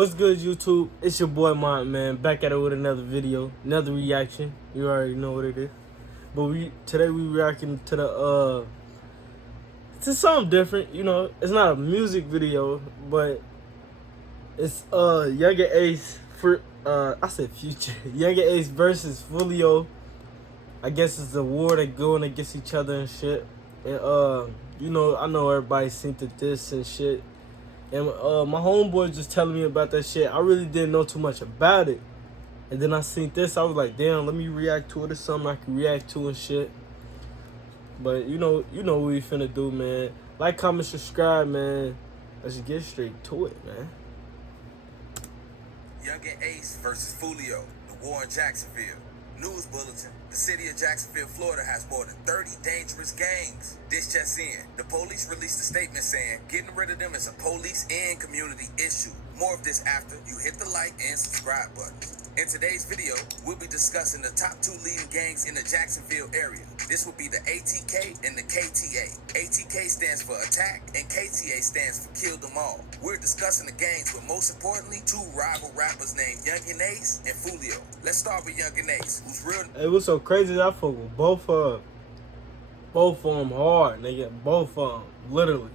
What's good, YouTube? It's your boy Mont, man. Back at it with another video, another reaction. You already know what it is. But today we reacting to to something different. You know, it's not a music video, but it's Yungeen Ace for I said Future. Yungeen Ace versus Foolio. I guess it's the war they going against each other and shit. And you know, I know everybody's seen this and shit. And my homeboy just telling me about that shit. I really didn't know too much about it. And then I seen this, I was like, damn, let me react to it or something I can react to and shit. But you know what we finna do, man. Like, comment, subscribe, man. Let's get straight to it, man. Yungeen Ace versus Foolio, the war in Jacksonville. News bulletin. The city of Jacksonville, Florida has more than 30 dangerous gangs. This just in. The police released a statement saying getting rid of them is a police and community issue. More of this after you hit the like and subscribe button. In today's video, we'll be discussing the top 2 leading gangs in the Jacksonville area. This will be the ATK and the KTA. ATK stands for Attack and KTA stands for Kill Them All. We're discussing the gangs, but most importantly, 2 rival rappers named Yungeen Ace and Foolio. Let's start with Yungeen Ace, who's real. It was so crazy that I fuck with both of them hard, nigga. Both of them, literally.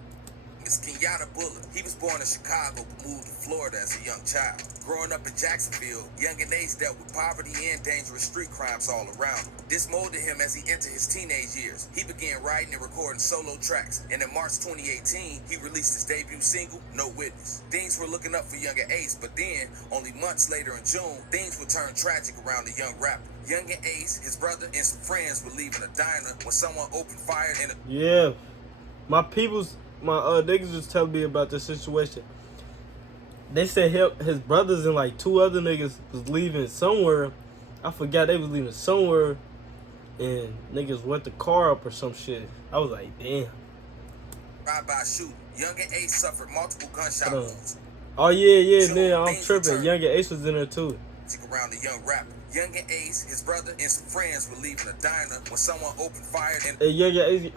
It's Kenyatta Bullet. He was born in Chicago but moved to Florida as a young child. Growing up in Jacksonville, Yungeen Ace dealt with poverty and dangerous street crimes all around him. This molded him as he entered his teenage years. He began writing and recording solo tracks, and in March 2018, he released his debut single, No Witness. Things were looking up for Yungeen Ace, but then, only months later in June, things would turn tragic around the young rapper. Yungeen Ace, his brother, and some friends were leaving a diner when someone opened fire in a... Yeah, my niggas was telling me about this situation. They said his brothers and like 2 other niggas was leaving somewhere. I forgot they was leaving somewhere, and niggas wet the car up or some shit. I was like, damn. Drive-by shooting. Yungeen Ace suffered multiple gunshot wounds. Oh yeah, man, I'm tripping. Yungeen Ace was in there too. Around the young rapper. Yungeen Ace, his brother, and some friends were leaving a diner when someone opened fire and Yungeen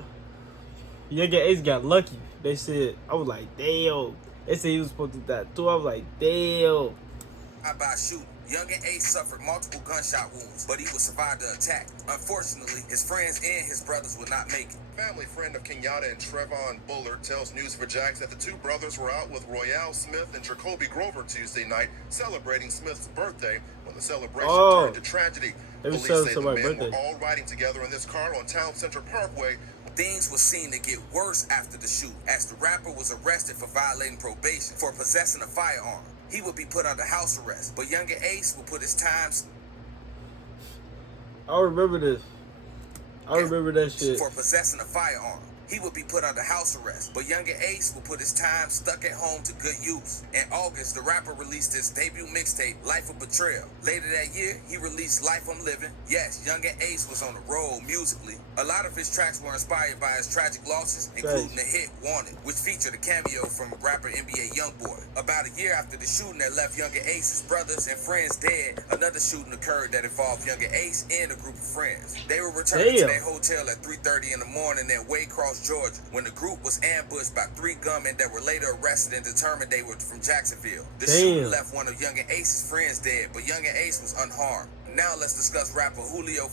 Ace got lucky. They said, I was like, damn. They said he was supposed to die too. I was like, damn. By shooting. Yungeen Ace suffered multiple gunshot wounds, but he would survive the attack. Unfortunately, his friends and his brothers would not make it. Family friend of Kenyatta and Trevon Bullard tells News4Jax that the 2 brothers were out with Royale Smith and Jacoby Grover Tuesday night celebrating Smith's birthday when the celebration turned to tragedy. Police say the men were all riding together in this car on Town Center Parkway. Things were seen to get worse after the shoot, as the rapper was arrested for violating probation for possessing a firearm. He would be put under house arrest, but Yungeen Ace would put his time... I remember this. I remember that shit. For possessing a firearm. He would be put under house arrest, but Yungeen Ace will put his time stuck at home to good use. In August, the rapper released his debut mixtape, Life of Betrayal. Later that year, he released Life I'm Living. Yes, Yungeen Ace was on the road musically. A lot of his tracks were inspired by his tragic losses, including the hit Wanted, which featured a cameo from rapper NBA Youngboy. About a year after the shooting that left Yungeen Ace's brothers and friends dead, another shooting occurred that involved Yungeen Ace and a group of friends. They were returning to their hotel at 3:30 in the morning in Waycross, Georgia, when the group was ambushed by 3 gunmen that were later arrested and determined they were from Jacksonville. The shooting left one of Yungeen Ace's friends dead, but Yungeen Ace was unharmed. Now let's discuss rapper Foolio,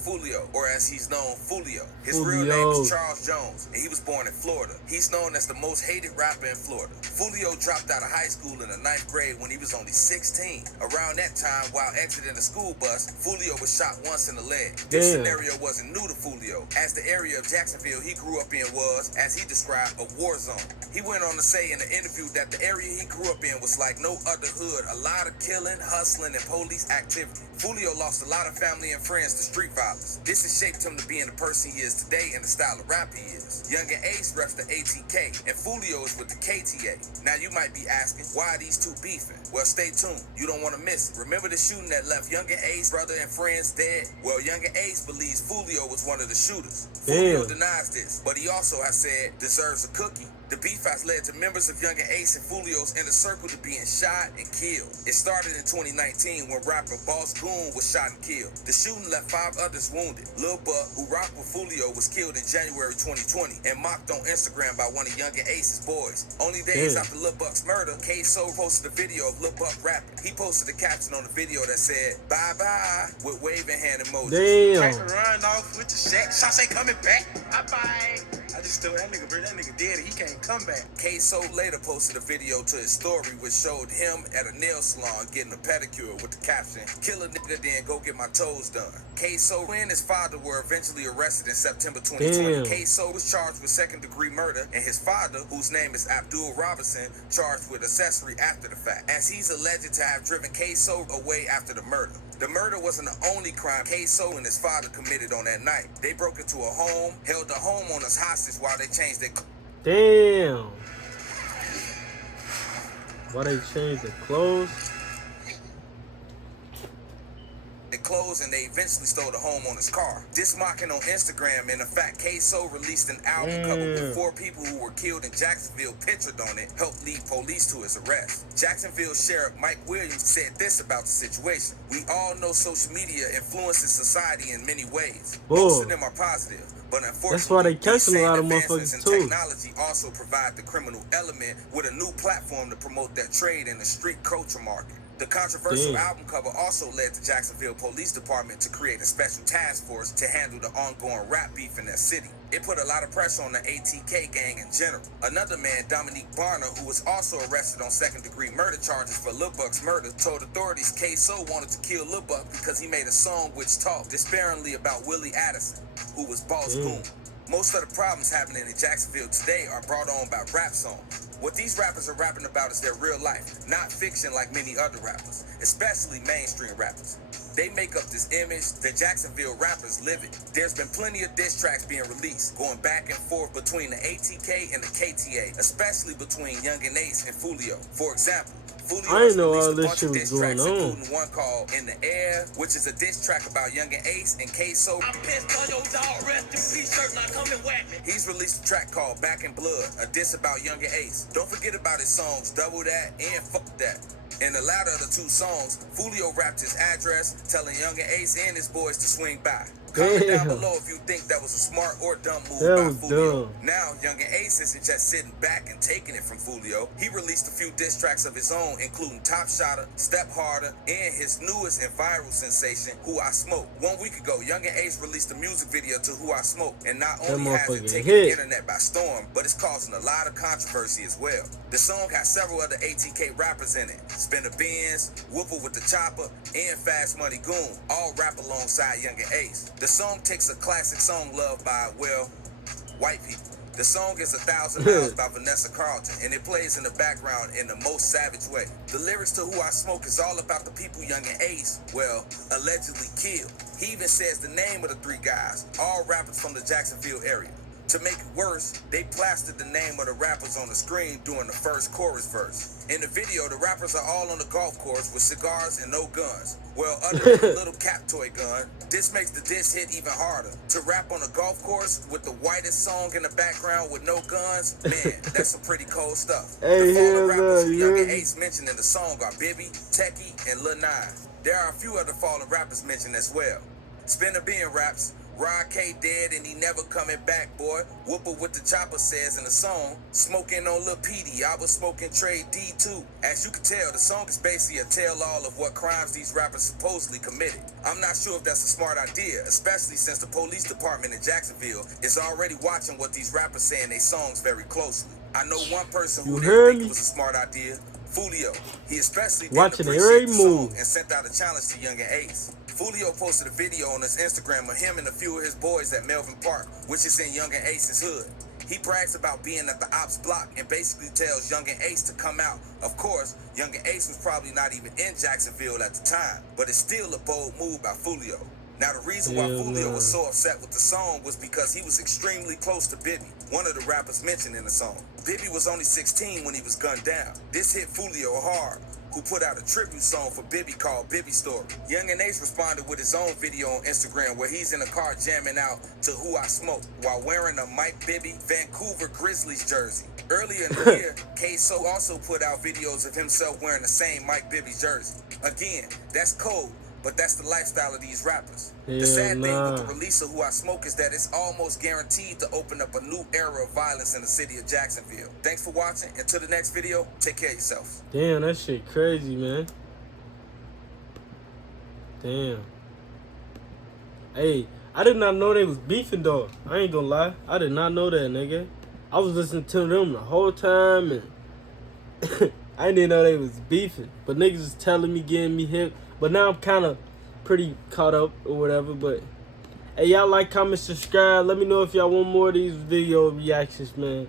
or as he's known, Foolio. His real name is Charles Jones, and he was born in Florida. He's known as the most hated rapper in Florida. Foolio dropped out of high school in the 9th grade when he was only 16. Around that time, while exiting a school bus, Foolio was shot once in the leg. This scenario wasn't new to Foolio, as the area of Jacksonville he grew up in was, as he described, a war zone. He went on to say in the interview that the area he grew up in was like no other hood, a lot of killing, hustling, and police activity. Foolio lost a lot of family and friends to street violence. This has shaped him to being the person he is today and the style of rap he is. Yungeen Ace reps the ATK, and Foolio is with the KTA. Now you might be asking, why are these 2 beefing? Well, stay tuned. You don't want to miss it. Remember the shooting that left Yungeen Ace, brother and friends dead? Well, Yungeen Ace believes Foolio was one of the shooters. Foolio denies this, but he also has said, deserves a cookie. The beef has led to members of Yungeen Ace and Foolio's inner circle to being shot and killed. It started in 2019 when rapper Boss Goon was shot and killed. The shooting left 5 others wounded. Lil Buck, who rocked with Foolio, was killed in January 2020 and mocked on Instagram by one of Yungeen Ace's boys. Only days after Lil Buck's murder, K-So posted a video of Lil Buck rapping. He posted a caption on the video that said, "Bye-bye," with waving hand emojis. Damn. Run off with the shack. Shots ain't coming back. Bye-bye. I just told that nigga, bro, that nigga dead. He can't come back. K-So later posted a video to his story which showed him at a nail salon getting a pedicure with the caption, "Kill a nigga, then go get my toes done." K-So and his father were eventually arrested in September 2020. Damn. K-So was charged with second-degree murder, and his father, whose name is Abdul Robinson, charged with accessory after the fact, as he's alleged to have driven K-So away after the murder. The murder wasn't the only crime K-So and his father committed on that night. They broke into a home, held the homeowners hostage while they changed their Damn. Why they changed the clothes? clothes, and they eventually stole the homeowner's car. This mocking on Instagram, and in fact, K-So released an album cover with 4 people who were killed in Jacksonville pictured on it, helped lead police to his arrest. Jacksonville Sheriff Mike Williams said this about the situation: "We all know social media influences society in many ways. Most of them are positive, but unfortunately, that's why they catching a lot of advancements motherfuckers in too. technology also provide the criminal element with a new platform to promote their trade in the street culture market." The controversial album cover also led the Jacksonville Police Department to create a special task force to handle the ongoing rap beef in that city. It put a lot of pressure on the ATK gang in general. Another man, Dominique Barner, who was also arrested on second-degree murder charges for Lil Buck's murder, told authorities K-So wanted to kill Lil Buck because he made a song which talked disparagingly about Willie Addison, who was Boss Goon. Most of the problems happening in Jacksonville today are brought on by rap songs. What these rappers are rapping about is their real life, not fiction like many other rappers, especially mainstream rappers. They make up this image that Jacksonville rappers live in. There's been plenty of diss tracks being released, going back and forth between the ATK and the KTA, especially between Yungeen Ace and Foolio. For example, Foolio I didn't know all released a this bunch shit of was diss going tracks, on. including one called "In the Air," which is a diss track about Yungeen Ace and K-So. I'm pissed on your dog, rest in peace, shirt, not come and whack me. He's released a track called "Back in Blood," a diss about Yungeen Ace. Don't forget about his songs "Double That" and "Fuck That." In the latter of the 2 songs, Foolio rapped his address, telling Yungeen Ace and his boys to swing by. Comment down below if you think that was a smart or dumb move by Foolio. Now, Yungeen Ace isn't just sitting back and taking it from Foolio. He released a few diss tracks of his own, including Top Shotter, Step Harder, and his newest and viral sensation, "Who I Smoke." 1 week ago, Yungeen Ace released a music video to "Who I Smoke," and not only has it taken the internet by storm, but it's causing a lot of controversy as well. The song has several other ATK rappers in it: Spinner Benz, Whooper with the Chopper, and Fast Money Goon, all rap alongside Yungeen Ace. The song takes a classic song loved by, well, white people. The song is 1,000 Miles by Vanessa Carlton, and it plays in the background in the most savage way. The lyrics to "Who I Smoke" is all about the people Yungeen Ace, well, allegedly killed. He even says the name of the 3 guys, all rappers from the Jacksonville area. To make it worse, they plastered the name of the rappers on the screen during the first chorus verse. In the video, the rappers are all on the golf course with cigars and no guns. Well, other than a little cap toy gun, this makes the diss hit even harder. To rap on a golf course with the whitest song in the background with no guns, man, that's some pretty cold stuff. The fallen rappers who Yungeen Ace mentioned in the song are Bibby, Techie, and Lil Nine. There are a few other fallen rappers mentioned as well. Spinner Ben raps, "Rod K dead and he never coming back, boy." Whooper with the Chopper says in the song, "Smoking on Lil PD, I was smoking Trade D too." As you can tell, the song is basically a tell-all of what crimes these rappers supposedly committed. I'm not sure if that's a smart idea, especially since the police department in Jacksonville is already watching what these rappers say in their songs very closely. I know one person who didn't think it was a smart idea: Foolio. He especially didn't appreciate the song and sent out a challenge to Yungeen Ace. Foolio posted a video on his Instagram of him and a few of his boys at Melvin Park, which is in Yungeen Ace's hood. He brags about being at the ops block and basically tells Yungeen Ace to come out. Of course, Yungeen Ace was probably not even in Jacksonville at the time, but it's still a bold move by Foolio. Now, the reason why Hell Foolio nah. was so upset with the song was because he was extremely close to Bibby, one of the rappers mentioned in the song. Bibby was only 16 when he was gunned down. This hit Foolio hard, who put out a tribute song for Bibby called Bibby Story. Yungeen responded with his own video on Instagram where he's in a car jamming out to Who I Smoke while wearing a Mike Bibby Vancouver Grizzlies jersey. Earlier in the year, K-So also put out videos of himself wearing the same Mike Bibby jersey. Again, that's cold, but that's the lifestyle of these rappers. The sad thing with the release of Who I Smoke is that it's almost guaranteed to open up a new era of violence in the city of Jacksonville. Thanks for watching. Until the next video, take care of yourself. Damn, that shit crazy, man. Damn. Hey, I did not know they was beefing, though. I ain't gonna lie. I did not know that, nigga. I was listening to them the whole time, and I didn't know they was beefing. But niggas was telling me, getting me hip. But now I'm kind of pretty caught up or whatever. But hey, y'all like, comment, subscribe. Let me know if y'all want more of these video reactions, man.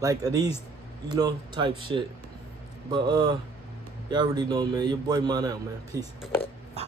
Like these, you know, type shit. But y'all already know, man. Your boy Mon out, man. Peace.